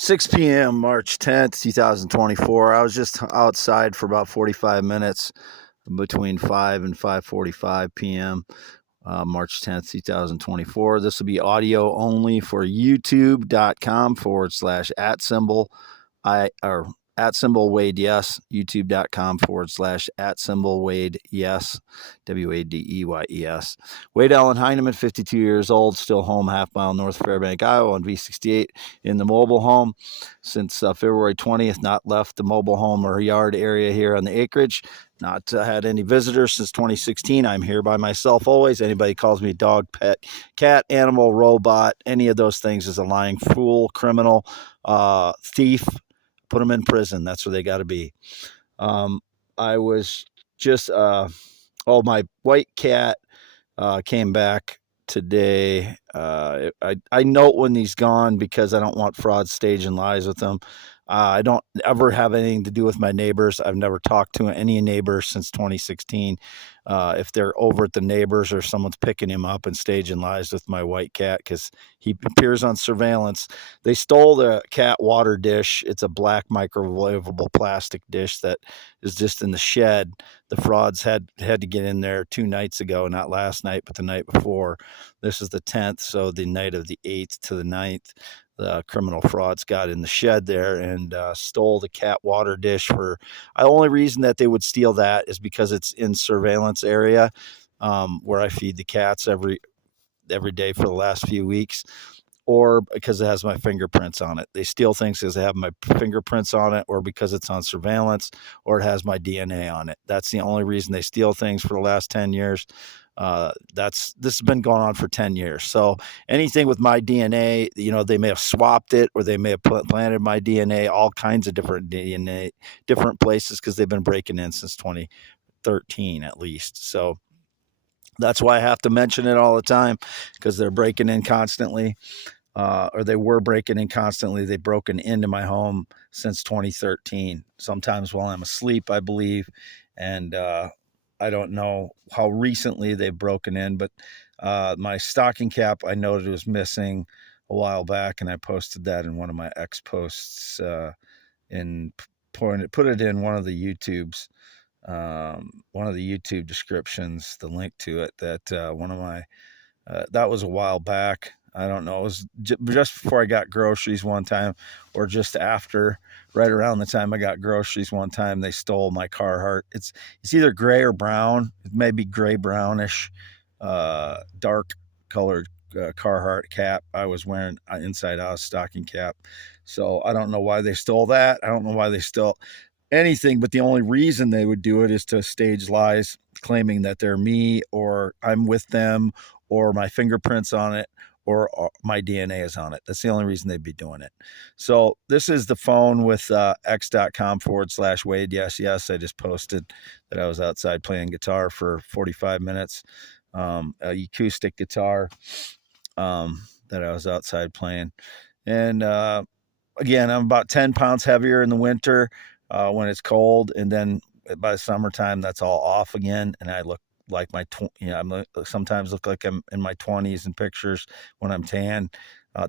6 p.m., March 10th, 2024. I was just outside for about 45 minutes between 5 and 5:45 p.m., March 10th, 2024. This will be audio only for youtube.com/@ symbol @Wade yes, youtube.com/@ Wade yes, WADEYES. Wade Allen Heineman, 52 years old, still home, half mile north of Fairbank, Iowa, on V68 in the mobile home since February 20th. Not left the mobile home or yard area here on the acreage. Not had any visitors since 2016. I'm here by myself always. Anybody calls me dog, pet, cat, animal, robot, any of those things is a lying fool, criminal, thief. Put them in prison. That's where they got to be. I was just, my white cat came back today. I note when he's gone because I don't want fraud, stage, and lies with them. I don't ever have anything to do with my neighbors. I've never talked to any neighbors since 2016. If they're over at the neighbors or someone's picking him up and staging lies with my white cat because he appears on surveillance. They stole the cat water dish. It's a black microwavable plastic dish that is just in the shed. The frauds had to get in there 2 nights ago, not last night, but the night before. This is the 10th, so the night of the 8th to the 9th. The criminal frauds got in the shed there and stole the cat water dish. The only reason that they would steal that is because it's in surveillance area where I feed the cats every day for the last few weeks, or because it has my fingerprints on it. They steal things because they have my fingerprints on it, or because it's on surveillance, or it has my DNA on it. That's the only reason they steal things for the last 10 years. This has been going on for 10 years. So anything with my DNA, they may have swapped it, or they may have planted my DNA, all kinds of different DNA, different places, because they've been breaking in since 2013 at least. So that's why I have to mention it all the time, because they're breaking in constantly, or they were breaking in constantly. They've broken into my home since 2013, sometimes while I'm asleep, I believe. And I don't know how recently they've broken in, but my stocking cap, I noted was missing a while back, and I posted that in one of my X posts and put it in one of the YouTubes. One of the YouTube descriptions, the link to it, that that was a while back. I don't know. It was just before I got groceries one time, or just after, right around the time I got groceries one time, they stole my Carhartt. It's either gray or brown. It may be gray brownish, dark colored Carhartt cap. I was wearing inside out stocking cap. So I don't know why they stole that. I don't know why they stole anything, but the only reason they would do it is to stage lies, claiming that they're me, or I'm with them, or my fingerprints on it, or my DNA is on it. That's the only reason they'd be doing it. So this is the phone with x.com/Wade yes yes. I just posted that I was outside playing guitar for 45 minutes, a acoustic guitar that I was outside playing. And again, I'm about 10 pounds heavier in the winter when it's cold, and then by the summertime, that's all off again, and I look like I sometimes look like I'm in my 20s in pictures when I'm tan.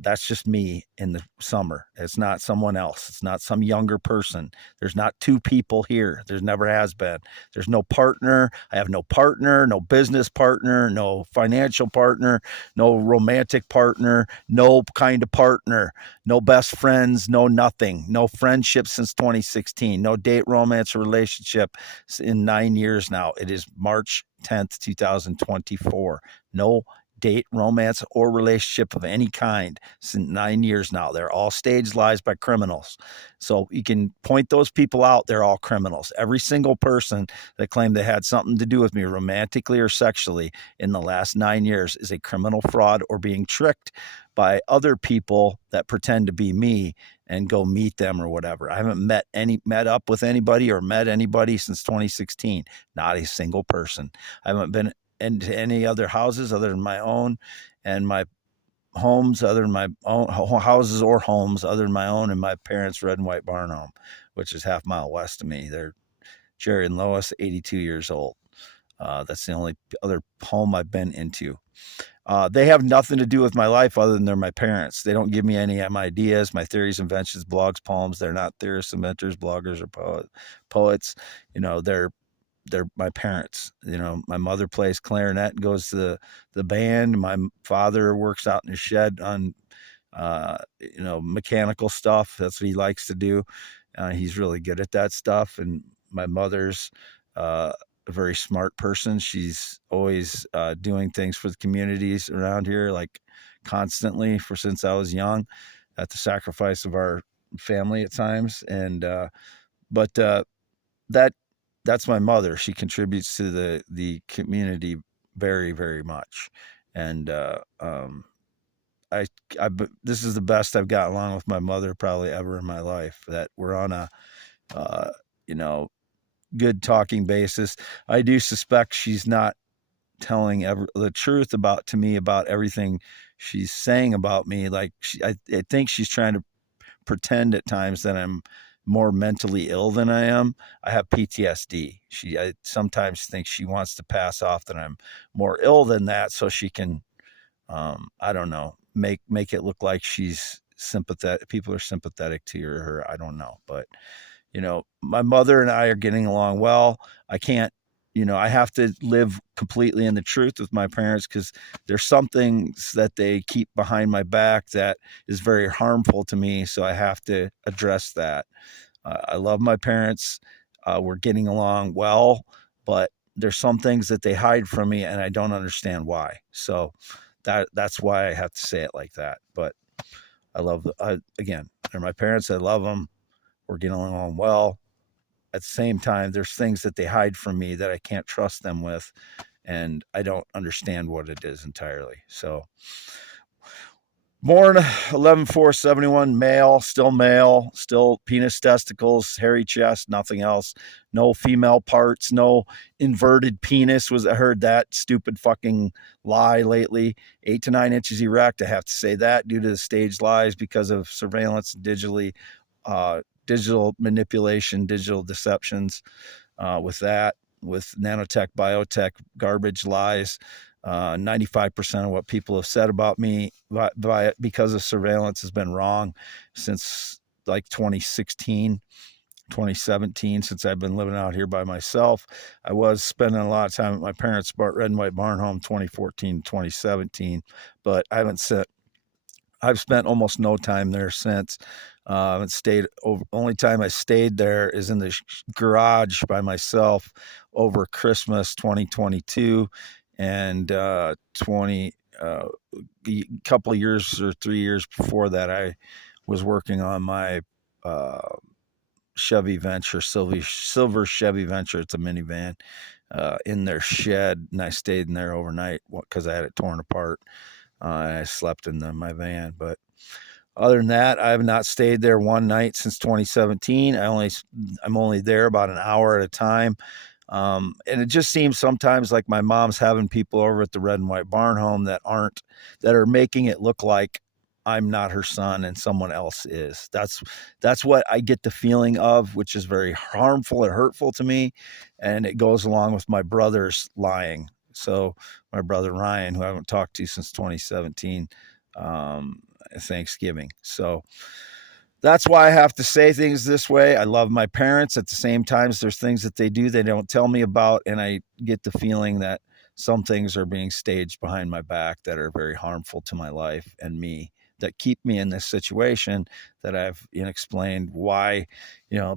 That's just me in the summer. It's not someone else. It's not some younger person. There's not 2 people here. There's never has been. There's no partner. I have no partner, no business partner, no financial partner, no romantic partner, no kind of partner, no best friends, no nothing, no friendship since 2016, no date, romance, or relationship in 9 years now. It is March 10th, 2024. No date, romance, or relationship of any kind since 9 years now. They're all staged lies by criminals. So you can point those people out. They're all criminals. Every single person that claimed they had something to do with me romantically or sexually in the last 9 years is a criminal fraud, or being tricked by other people that pretend to be me and go meet them or whatever. I haven't met up with anybody or met anybody since 2016. Not a single person. I haven't been into any other houses other than my own, and my homes other than my own houses or homes other than my own, and my parents' red and white barn home, which is half mile west of me. They're Jerry and Lois, 82 years old. That's the only other home I've been into. They have nothing to do with my life other than they're my parents. They don't give me any ideas, my theories, inventions, blogs, poems. They're not theorists, inventors, bloggers, or poets. You know, they're my parents. You know, my mother plays clarinet and goes to the band. My father works out in his shed on mechanical stuff. That's what he likes to do. He's really good at that stuff. And my mother's a very smart person. She's always doing things for the communities around here, like constantly since I was young, at the sacrifice of our family at times. And but that that's my mother. She contributes to the community very, very much. And I, this is the best I've got along with my mother probably ever in my life. That we're on a, uh, you know, good talking basis. I do suspect she's not telling the truth to me about everything she's saying about me. Like I think she's trying to pretend at times that I'm more mentally ill than I am. I have PTSD. I sometimes think she wants to pass off that I'm more ill than that, so she can, I don't know, make it look like she's sympathetic. People are sympathetic to her. I don't know, but my mother and I are getting along well. I can't, I have to live completely in the truth with my parents because there's some things that they keep behind my back that is very harmful to me. So I have to address that. I love my parents. We're getting along well, but there's some things that they hide from me and I don't understand why. So that's why I have to say it like that. But again, they're my parents. I love them. We're getting along well. At the same time, there's things that they hide from me that I can't trust them with, and I don't understand what it is entirely. So, born 11/4/71, male, still penis, testicles, hairy chest, nothing else. No female parts, no inverted penis. I heard that stupid fucking lie lately. 8 to 9 inches erect. I have to say that due to the staged lies because of surveillance, digital manipulation, digital deceptions with nanotech, biotech, garbage lies. 95% of what people have said about me because of surveillance has been wrong since like 2016, 2017, since I've been living out here by myself. I was spending a lot of time at my parents' red and white barn home 2014, 2017, but I've spent almost no time there since. I haven't stayed over. Only time I stayed there is in the garage by myself over Christmas 2022 and 20 a couple of years or 3 years before that. I was working on my Chevy Venture, silver Chevy Venture. It's a minivan in their shed, and I stayed in there overnight because I had it torn apart. I slept in my van, but other than that, I have not stayed there one night since 2017. I'm only there about an hour at a time. And it just seems sometimes like my mom's having people over at the red and white barn home that are making it look like I'm not her son and someone else is. That's what I get the feeling of, which is very harmful and hurtful to me. And it goes along with my brother's lying. So my brother Ryan, who I haven't talked to since 2017, Thanksgiving. So that's why I have to say things this way. I love my parents. At the same time, there's things that they do they don't tell me about, and I get the feeling that some things are being staged behind my back that are very harmful to my life and me, that keep me in this situation that I've explained why.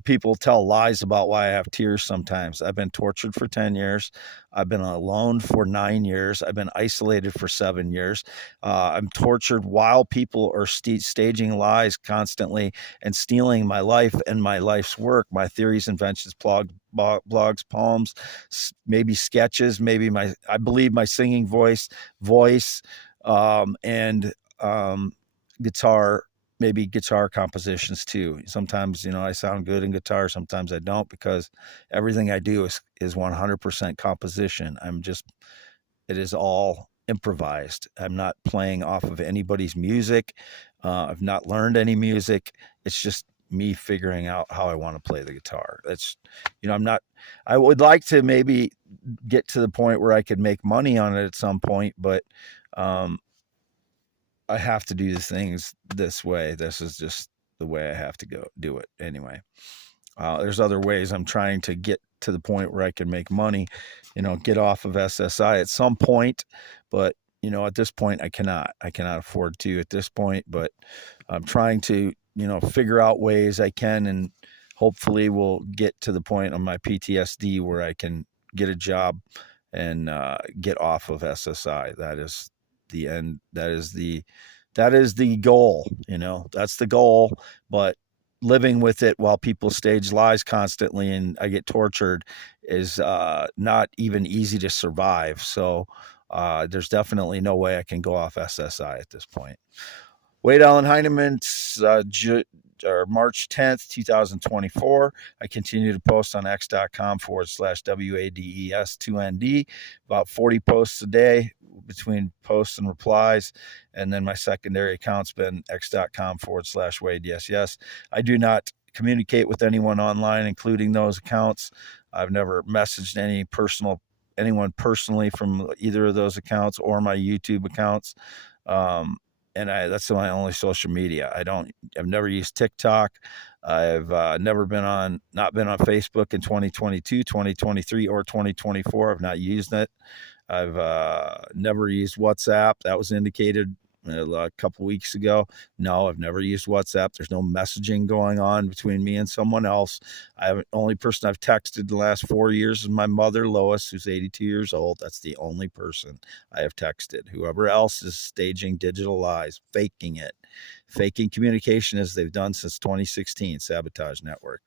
People tell lies about why I have tears sometimes. I've been tortured for 10 years. I've been alone for 9 years. I've been isolated for 7 years. I'm tortured while people are staging lies constantly and stealing my life and my life's work, my theories, inventions, blogs, poems, maybe sketches, maybe I believe my singing voice, and guitar, maybe guitar compositions too. Sometimes, I sound good in guitar. Sometimes I don't, because everything I do is 100% composition. It is all improvised. I'm not playing off of anybody's music. I've not learned any music. It's just me figuring out how I want to play the guitar. That's, I would like to maybe get to the point where I could make money on it at some point, but I have to do the things this way. This is just the way I have to go do it anyway. There's other ways I'm trying to get to the point where I can make money, get off of SSI at some point. But, at this point, I cannot afford to at this point. But I'm trying to, figure out ways I can, and hopefully we'll get to the point on my PTSD where I can get a job and get off of SSI. That is the end. That is the goal. That's the goal. But living with it while people stage lies constantly and I get tortured is not even easy to survive. So there's definitely no way I can go off SSI at this point. Wade Allen Heinemann's March 10th, 2024. I continue to post on x.com/WADES2ND, about 40 posts a day between posts and replies. And then my secondary account's been x.com/Wade. Yes. I do not communicate with anyone online, including those accounts. I've never messaged anyone personally from either of those accounts or my YouTube accounts. And that's my only social media. I've never used TikTok. I've not been on Facebook in 2022, 2023, or 2024. I've not used it. I've never used WhatsApp. That was indicated a couple weeks ago. No, I've never used WhatsApp. There's no messaging going on between me and someone else. Only person I've texted the last 4 years is my mother, Lois, who's 82 years old. That's the only person I have texted. Whoever else is staging digital lies, faking communication as they've done since 2016, Sabotage Network.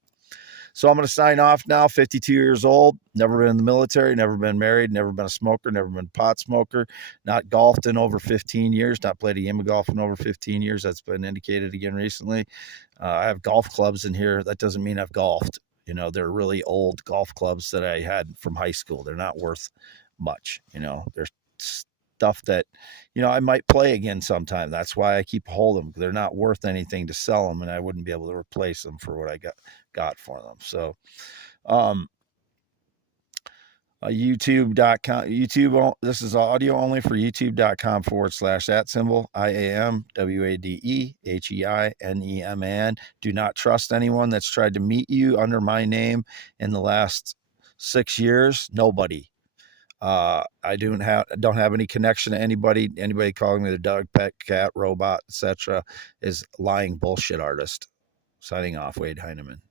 So I'm going to sign off now. 52 years old, never been in the military, never been married, never been a smoker, never been a pot smoker, not golfed in over 15 years, not played a game of golf in over 15 years. That's been indicated again recently. I have golf clubs in here. That doesn't mean I've golfed. They're really old golf clubs that I had from high school. They're not worth much. They're stuff that, I might play again sometime. That's why I keep holding them. They're not worth anything to sell them, and I wouldn't be able to replace them for what I got for them. So, YouTube, this is audio only for youtube.com/@symbol, IAMWADEHEINEMAN. Do not trust anyone that's tried to meet you under my name in the last 6 years. Nobody. I don't have any connection to anybody. Anybody calling me the dog, pet, cat, robot, etc. is lying bullshit artist. Signing off, Wade Heinemann.